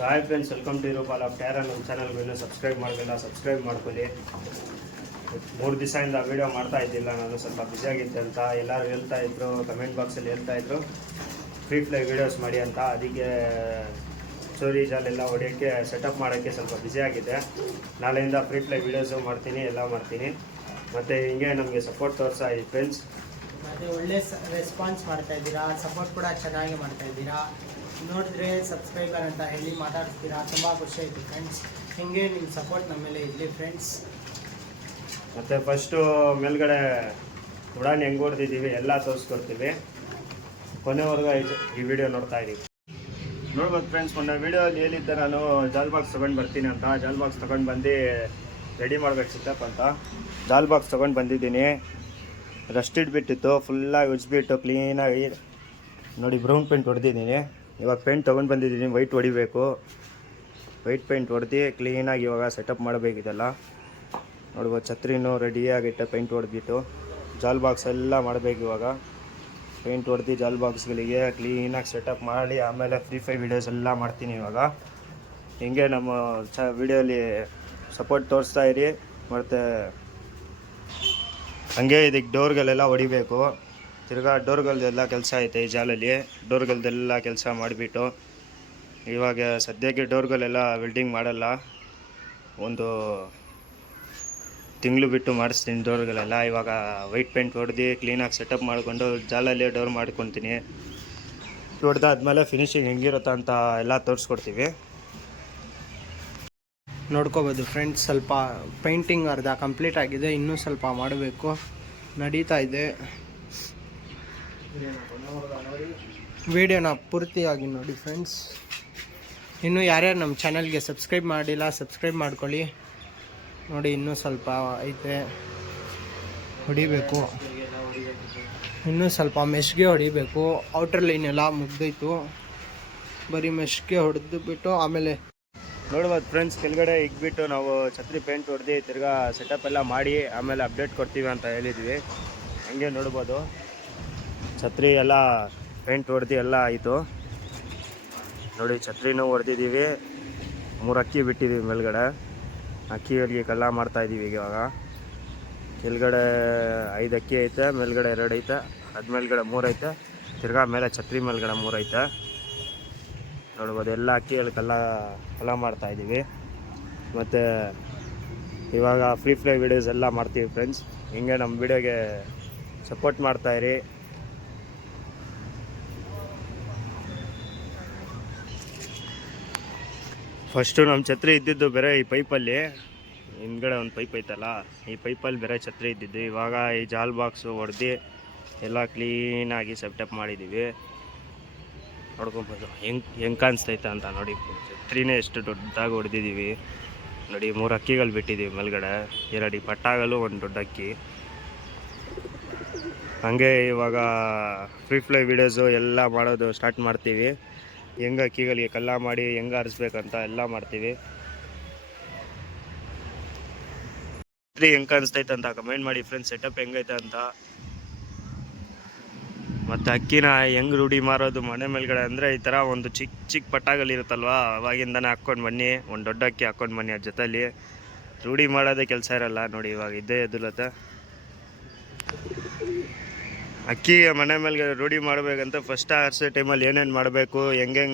So hi friends, welcome to Rupal of ಟ್ಯಾರ. ನಮ್ಮ ಚಾನಲ್ಗೆ ಇನ್ನೂ ಸಬ್ಸ್ಕ್ರೈಬ್ ಮಾಡಲಿಲ್ಲ, ಸಬ್ಸ್ಕ್ರೈಬ್ ಮಾಡ್ಕೊಳ್ಳಿ. 3 ದಿವಸದಿಂದ ವೀಡಿಯೋ ಮಾಡ್ತಾ ಇದ್ದಿಲ್ಲ, ನಾನು ಸ್ವಲ್ಪ ಬ್ಯುಸಿಯಾಗಿದ್ದೆ ಅಂತ ಎಲ್ಲರೂ ಹೇಳ್ತಾಯಿದ್ರು, ಕಮೆಂಟ್ ಬಾಕ್ಸಲ್ಲಿ ಹೇಳ್ತಾಯಿದ್ರು ಫ್ರೀ ಫ್ಲೈ ವೀಡಿಯೋಸ್ ಮಾಡಿ ಅಂತ. ಅದಕ್ಕೆ ಸ್ಟೋರಿ ಜಾಲೆಲ್ಲ ಹೊಡೆಯೋಕ್ಕೆ ಸೆಟಪ್ ಮಾಡೋಕ್ಕೆ ಸ್ವಲ್ಪ ಬ್ಯುಸಿಯಾಗಿದೆ. ನಾಳೆಯಿಂದ ಫ್ರೀ ಫ್ಲೈ ವೀಡಿಯೋಸು ಮಾಡ್ತೀನಿ, ಎಲ್ಲ ಮಾಡ್ತೀನಿ. ಮತ್ತು ಹಿಂಗೆ ನಮಗೆ ಸಪೋರ್ಟ್ ತೋರಿಸ್ತಾ ಇದ್ದೀವಿ ಫ್ರೆಂಡ್ಸ್. ಮತ್ತು ಒಳ್ಳೆ ರೆಸ್ಪಾನ್ಸ್ ಮಾಡ್ತಾ ಇದ್ದೀರಾ, ಸಪೋರ್ಟ್ ಕೂಡ ಚೆನ್ನಾಗಿ ಮಾಡ್ತಾ ಇದ್ದೀರಾ. ನೋಡಿದ್ರೆ ಸಬ್ಸ್ಕ್ರೈಬರ್ ಅಂತ ಹೇಳಿ ಮಾತಾಡ್ತೀರಾ, ತುಂಬ ಖುಷಿ ಆಯಿತು ಫ್ರೆಂಡ್ಸ್. ಹಿಂಗೆ ನಿಮ್ಮ ಸಪೋರ್ಟ್ ನಮ್ಮ ಮೇಲೆ ಇರಲಿ ಫ್ರೆಂಡ್ಸ್. ಮತ್ತು ಫಸ್ಟು ಮೇಲ್ಗಡೆ ಉಡಾನ್ ಹೆಂಗೆ ಹೊಡೆದಿದ್ದೀವಿ ಎಲ್ಲ ತೋರಿಸ್ಕೊಡ್ತೀವಿ. ಕೊನೆವರೆಗೂ ಈ ವಿಡಿಯೋ ನೋಡ್ತಾ ಇದ್ದೀವಿ. ನೋಡ್ಬೋದು ಫ್ರೆಂಡ್ಸ್, ಮೊನ್ನೆ ವೀಡಿಯೋಲ್ಲಿ ಹೇಳಿದ್ದೆ ನಾನು ಜಾಲ್ ಬಾಕ್ಸ್ ತೊಗೊಂಡು ಬರ್ತೀನಿ ಅಂತ. ಜಾಲ್ ಬಾಕ್ಸ್ ತೊಗೊಂಡು ಬಂದು ರೆಡಿ ಮಾಡ್ಬೇಕು ಸಿಟ್ಟಪ್ ಅಂತ. ಜಾಲ್ ಬಾಕ್ಸ್ ತೊಗೊಂಡು ಬಂದಿದ್ದೀನಿ. ರಸ್ಟ್ ಇಟ್ಬಿಟ್ಟಿತ್ತು, ಫುಲ್ಲಾಗಿ ಉಜ್ಬಿಟ್ಟು ಕ್ಲೀನಾಗಿ ನೋಡಿ ಬ್ರೌನ್ ಪೇಂಟ್ ಹೊಡೆದಿದ್ದೀನಿ. ಇವಾಗ ಪೇಂಟ್ ತೊಗೊಂಡು ಬಂದಿದ್ದೀನಿ, ವೈಟ್ ಹೊಡಿಬೇಕು. ವೈಟ್ ಪೇಂಟ್ ಹೊಡೆದು ಕ್ಲೀನಾಗಿ ಇವಾಗ ಸೆಟಪ್ ಮಾಡಬೇಕಿದೆಲ್ಲ. ನೋಡ್ಬೋದು ಛತ್ರಿನೂ ರೆಡಿಯಾಗಿಟ್ಟು ಪೇಂಟ್ ಹೊಡೆದ್ಬಿಟ್ಟು ಜಾಲ್ ಬಾಕ್ಸ್ ಎಲ್ಲ ಮಾಡಬೇಕು. ಇವಾಗ ಪೇಂಟ್ ಹೊಡೆದು ಜಾಲ್ ಬಾಕ್ಸ್ಗಳಿಗೆ ಕ್ಲೀನಾಗಿ ಸೆಟಪ್ ಮಾಡಿ ಆಮೇಲೆ ಫ್ರೀ ಫೈ ವೀಡಿಯೋಸ್ ಎಲ್ಲ ಮಾಡ್ತೀನಿ. ಇವಾಗ ಹಿಂಗೆ ನಮ್ಮ ವೀಡಿಯೋಲಿ ಸಪೋರ್ಟ್ ತೋರಿಸ್ತಾ ಇರಿ. ಮತ್ತು ಹಂಗೆ ಇದಕ್ಕೆ ಡೋರ್ಗಳೆಲ್ಲ ಹೊಡಿಬೇಕು. ತಿರ್ಗಾ ಡೋರ್ಗಳ್ದೆಲ್ಲ ಕೆಲಸ ಐತೆ ಈ ಜಾಲಲ್ಲಿ. ಡೋರ್ಗಳ್ದೆಲ್ಲ ಕೆಲಸ ಮಾಡಿಬಿಟ್ಟು ಇವಾಗ ಸದ್ಯಕ್ಕೆ ಡೋರ್ಗಳೆಲ್ಲ ವೆಲ್ಡಿಂಗ್ ಮಾಡಲ್ಲ, ಒಂದು ತಿಂಗಳು ಬಿಟ್ಟು ಮಾಡಿಸ್ತೀನಿ ಡೋರ್ಗಳೆಲ್ಲ. ಇವಾಗ ವೈಟ್ ಪೇಂಟ್ ಹೊಡೆದು ಕ್ಲೀನಾಗಿ ಸೆಟಪ್ ಮಾಡಿಕೊಂಡು ಜಾಲಲ್ಲಿ ಡೋರ್ ಮಾಡ್ಕೊತೀನಿ. ಹೊಡೆದಾದ್ಮೇಲೆ ಫಿನಿಶಿಂಗ್ ಹೆಂಗಿರುತ್ತಾ ಅಂತ ಎಲ್ಲ ತೋರಿಸ್ಕೊಡ್ತೀವಿ. ನೋಡ್ಕೋಬೋದು ಫ್ರೆಂಡ್ಸ್, ಸ್ವಲ್ಪ ಪೇಂಟಿಂಗ್ ಅರ್ಧ ಕಂಪ್ಲೀಟ್ ಆಗಿದೆ, ಇನ್ನೂ ಸ್ವಲ್ಪ ಮಾಡಬೇಕು, ನಡೀತಾ ಇದೆ. ವಿಡಿಯೋನ ಪೂರ್ತಿಯಾಗಿ ನೋಡಿ ಫ್ರೆಂಡ್ಸ್. ಇನ್ನೂ ಯಾರ್ಯಾರು ನಮ್ಮ ಚಾನಲ್ಗೆ ಸಬ್ಸ್ಕ್ರೈಬ್ ಮಾಡಿಲ್ಲ ಸಬ್ಸ್ಕ್ರೈಬ್ ಮಾಡ್ಕೊಳ್ಳಿ. ನೋಡಿ ಇನ್ನೂ ಸ್ವಲ್ಪ ಐತೆ, ಹೊಡಿಬೇಕು. ಇನ್ನೂ ಸ್ವಲ್ಪ ಮೆಶ್ಗೆ ಹೊಡಿಬೇಕು. ಔಟರ್ ಲೈನ್ ಎಲ್ಲ ಮುಗ್ದೈತು, ಬರೀ ಮೆಶ್ಗೆ ಹೊಡೆದು ಬಿಟ್ಟು ಆಮೇಲೆ ನೋಡ್ಬೋದು ಫ್ರೆಂಡ್ಸ್, ಕೆಳಗಡೆ ಇಕ್ಬಿಟ್ಟು ನಾವು ಛತ್ರಿ ಪೇಂಟ್ ಹೊಡೆದು ತಿರ್ಗಾ ಸೆಟಪ್ ಎಲ್ಲ ಮಾಡಿ ಆಮೇಲೆ ಅಪ್ಡೇಟ್ ಕೊಡ್ತೀವಿ ಅಂತ ಹೇಳಿದ್ವಿ. ಹಂಗೆ ನೋಡ್ಬೋದು ಛತ್ರಿ ಎಲ್ಲ ಪೇಂಟ್ ಹೊಡೆದು ಎಲ್ಲ ಆಯಿತು. ನೋಡಿ ಛತ್ರಿನೂ ಹೊಡೆದಿದ್ದೀವಿ. 3 ಅಕ್ಕಿ ಬಿಟ್ಟಿದ್ದೀವಿ ಮೇಲ್ಗಡೆ. ಅಕ್ಕಿಗಳಿಗೆ ಕಲ್ಲ ಮಾಡ್ತಾಯಿದ್ದೀವಿ ಇವಾಗ. ಕೆಳಗಡೆ 5 ಅಕ್ಕಿ ಐತೆ, ಮೇಲ್ಗಡೆ 2 ಐತೆ, ಅದು ಮೇಲ್ಗಡೆ 3 ಐತೆ, ತಿರ್ಗಾ ಮೇಲೆ ಛತ್ರಿ ಮೇಲ್ಗಡೆ 3 ಐತೆ. ನೋಡ್ಬೋದು ಎಲ್ಲ ಅಕ್ಕಿಯಲ್ಲಿ ಕಲ್ಲ ಮಾಡ್ತಾಯಿದ್ದೀವಿ. ಮತ್ತು ಇವಾಗ ಫ್ರೀ ಫ್ಲೈ ವೀಡಿಯೋಸ್ ಎಲ್ಲ ಮಾಡ್ತೀವಿ ಫ್ರೆಂಡ್ಸ್. ಹಿಂಗೆ ನಮ್ಮ ವೀಡಿಯೋಗೆ ಸಪೋರ್ಟ್ ಮಾಡ್ತಾಯಿರಿ. ಫಸ್ಟು ನಮ್ಮ ಛತ್ರಿ ಇದ್ದಿದ್ದು ಬೇರೆ ಈ ಪೈಪಲ್ಲಿ, ಹಿಂದ್ಗಡೆ ಒಂದು ಪೈಪ್ ಐತಲ್ಲ, ಈ ಪೈಪಲ್ಲಿ ಬೇರೆ ಛತ್ರಿ ಇದ್ದಿದ್ದು. ಇವಾಗ ಈ ಜಾಲ್ ಬಾಕ್ಸು ಹೊಡೆದು ಎಲ್ಲ ಕ್ಲೀನಾಗಿ ಸೆಟಪ್ ಮಾಡಿದ್ದೀವಿ. ನೋಡ್ಕೊಬೋದು ಹೆಂಗೆ ಕಾಣಿಸ್ತೈತೆ ಅಂತ. ನೋಡಿ ಛತ್ರಿನೇ ಎಷ್ಟು ದೊಡ್ಡದಾಗಿ ಹೊಡೆದಿದ್ದೀವಿ. ನೋಡಿ 3 ಅಕ್ಕಿಗಳು ಬಿಟ್ಟಿದ್ದೀವಿ ಮೇಲ್ಗಡೆ, 2 ಪಟ್ಟಾಗಲು 1 ದೊಡ್ಡ ಅಕ್ಕಿ. ಹಾಗೆ ಇವಾಗ ಫ್ರೀ ಫ್ಲೈ ವೀಡಿಯೋಸು ಎಲ್ಲ ಮಾಡೋದು ಸ್ಟಾರ್ಟ್ ಮಾಡ್ತೀವಿ. ಹೆಂಗೆ ಅಕ್ಕಿಗಳಿಗೆ ಕಲ್ಲ ಮಾಡಿ ಹೆಂಗೆ ಆರಿಸ್ಬೇಕಂತ ಎಲ್ಲ ಮಾಡ್ತೀವಿ. ಛತ್ರಿ ಹೆಂಗೆ ಕಾಣಿಸ್ತೈತೆ ಅಂತ ಕಮೆಂಟ್ ಮಾಡಿ ಫ್ರೆಂಡ್ಸ್, ಸೆಟಪ್ ಹೆಂಗೈತೆ ಅಂತ. ಮತ್ತು ಅಕ್ಕಿನ ಹೆಂಗೆ ರೂಢಿ ಮಾರೋದು ಮನೆ ಮೇಲ್ಗಡೆ ಅಂದರೆ, ಈ ಥರ ಒಂದು ಚಿಕ್ಕ ಪಟ್ಟಾಗಲಿರುತ್ತಲ್ವ, ಅವಾಗಿಂದನೇ ಹಾಕ್ಕೊಂಡು ಬನ್ನಿ. ಒಂದು ದೊಡ್ಡ ಅಕ್ಕಿ ಹಾಕ್ಕೊಂಡು ಬನ್ನಿ ಅದ್ರ ಜೊತೆಲಿ. ರೂಢಿ ಮಾಡೋದೇ ಕೆಲಸ ಇರಲ್ಲ. ನೋಡಿ ಇವಾಗ ಇದ್ದೇ ಎದುಲತ್ತೆ ಅಕ್ಕಿ ಮನೆ ಮೇಲ್ಗಡೆ ರೂಢಿ ಮಾಡಬೇಕಂತ ಫಸ್ಟ್ ಆರಿಸೋ ಟೈಮಲ್ಲಿ ಏನೇನು ಮಾಡಬೇಕು, ಹೆಂಗೆ